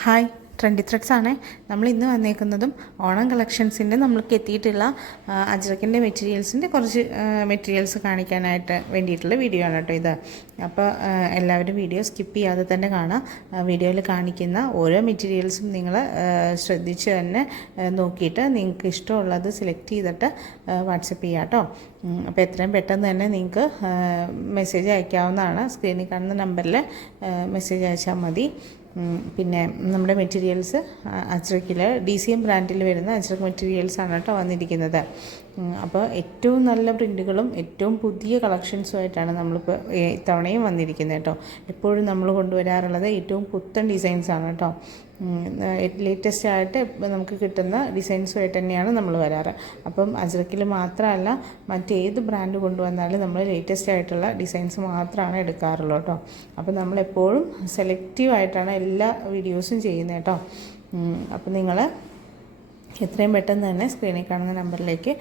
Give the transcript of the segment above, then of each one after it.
Hi trendy threads ആണ്. നമ്മൾ ഇന്ന് വന്നേക്കുന്നതും ഓണം കളക്ഷൻസിൻ്റെ നമ്മൾക്ക് എത്തിയിട്ടുള്ള അജ്രക്കിൻ്റെ മെറ്റീരിയൽസിൻ്റെ കുറച്ച് മെറ്റീരിയൽസ് കാണിക്കാനായിട്ട് വേണ്ടിയിട്ടുള്ള വീഡിയോ ആണ് കേട്ടോ ഇത്. അപ്പോൾ എല്ലാവരും വീഡിയോ സ്കിപ്പ് ചെയ്യാതെ തന്നെ കാണാം. വീഡിയോയിൽ കാണിക്കുന്ന ഓരോ മെറ്റീരിയൽസും നിങ്ങൾ ശ്രദ്ധിച്ച് തന്നെ നോക്കിയിട്ട് നിങ്ങൾക്ക് ഇഷ്ടമുള്ളത് സെലക്ട് ചെയ്തിട്ട് വാട്സപ്പ് ചെയ്യാം കേട്ടോ. അപ്പോൾ എത്രയും പെട്ടെന്ന് തന്നെ നിങ്ങൾക്ക് മെസ്സേജ് അയക്കാവുന്നതാണ്. സ്ക്രീനിൽ കാണുന്ന നമ്പറിൽ മെസ്സേജ് അയച്ചാൽ മതി. പിന്നെ നമ്മുടെ മെറ്റീരിയൽസ് അജ്രക്കിൽ DCM ബ്രാൻഡിൽ വരുന്ന അജ്രക് മെറ്റീരിയൽസാണ് കേട്ടോ വന്നിരിക്കുന്നത്. അപ്പോൾ ഏറ്റവും നല്ല പ്രിൻറ്റുകളും ഏറ്റവും പുതിയ കളക്ഷൻസുമായിട്ടാണ് നമ്മളിപ്പോൾ ഇത്തവണയും വന്നിരിക്കുന്നത് കേട്ടോ. എപ്പോഴും നമ്മൾ കൊണ്ടുവരാറുള്ളത് ഏറ്റവും പുത്തൻ ഡിസൈൻസാണ് കേട്ടോ. ലേറ്റസ്റ്റ് ആയിട്ട് നമുക്ക് കിട്ടുന്ന ഡിസൈൻസുമായിട്ട് തന്നെയാണ് നമ്മൾ വരാറ്. അപ്പം അജ്രക്കിൽ മാത്രമല്ല, മറ്റേത് ബ്രാൻഡ് കൊണ്ടുവന്നാലും നമ്മൾ ലേറ്റസ്റ്റ് ആയിട്ടുള്ള ഡിസൈൻസ് മാത്രമാണ് എടുക്കാറുള്ളൂ കേട്ടോ. അപ്പോൾ നമ്മളെപ്പോഴും സെലക്റ്റീവായിട്ടാണ് എല്ലാ വീഡിയോസും ചെയ്യുന്നത് കേട്ടോ. അപ്പോൾ നിങ്ങൾ എത്രയും പെട്ടെന്ന് തന്നെ സ്ക്രീനിൽ കാണുന്ന നമ്പറിലേക്ക്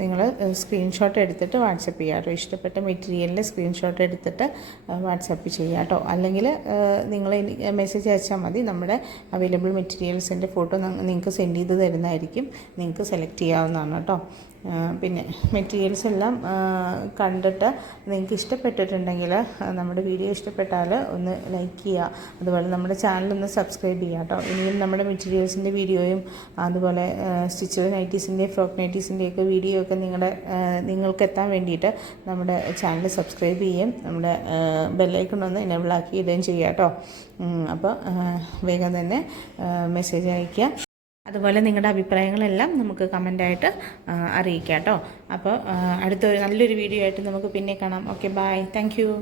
നിങ്ങൾ സ്ക്രീൻഷോട്ട് എടുത്തിട്ട് വാട്സപ്പ് ചെയ്യുക കേട്ടോ. ഇഷ്ടപ്പെട്ട മെറ്റീരിയലിൻ്റെ സ്ക്രീൻഷോട്ട് എടുത്തിട്ട് വാട്സപ്പ് ചെയ്യുക കേട്ടോ. അല്ലെങ്കിൽ നിങ്ങൾ മെസ്സേജ് അയച്ചാൽ മതി. നമ്മുടെ അവൈലബിൾ മെറ്റീരിയൽസിൻ്റെ ഫോട്ടോ നിങ്ങൾക്ക് സെൻഡ് ചെയ്ത് തരുന്നതായിരിക്കും. നിങ്ങൾക്ക് സെലക്ട് ചെയ്യാവുന്നതാണ് കേട്ടോ. പിന്നെ മെറ്റീരിയൽസ് എല്ലാം കണ്ടിട്ട് നിങ്ങൾക്ക് ഇഷ്ടപ്പെട്ടിട്ടുണ്ടെങ്കിൽ, നമ്മുടെ വീഡിയോ ഇഷ്ടപ്പെട്ടാൽ ഒന്ന് ലൈക്ക് ചെയ്യുക. അതുപോലെ നമ്മുടെ ചാനലൊന്ന് സബ്സ്ക്രൈബ് ചെയ്യുക കേട്ടോ. ഇനിയും നമ്മുടെ മെറ്റീരിയൽസിൻ്റെ വീഡിയോയും അതുപോലെ സ്റ്റിച്ചഡ് നൈറ്റീസിൻ്റെ ഫ്രോക്ക് നൈറ്റീസിൻ്റെയൊക്കെ വീഡിയോ ഒക്കെ നിങ്ങൾക്ക് എത്താൻ വേണ്ടിയിട്ട് നമ്മുടെ ചാനൽ സബ്സ്ക്രൈബ് ചെയ്യുകയും നമ്മുടെ ബെല്ലൈക്കൺ ഒന്ന് എനേബിൾ ആക്കി ഇടുകയും ചെയ്യുക കേട്ടോ. അപ്പോൾ വേഗം തന്നെ മെസ്സേജ് അയയ്ക്കുക. അതുപോലെ നിങ്ങളുടെ അഭിപ്രായങ്ങളെല്ലാം നമുക്ക് കമൻ്റായിട്ട് അറിയിക്കാം കേട്ടോ. അപ്പോൾ അടുത്തൊരു നല്ലൊരു വീഡിയോ ആയിട്ട് നമുക്ക് പിന്നെ കാണാം. Okay, bye, thank U.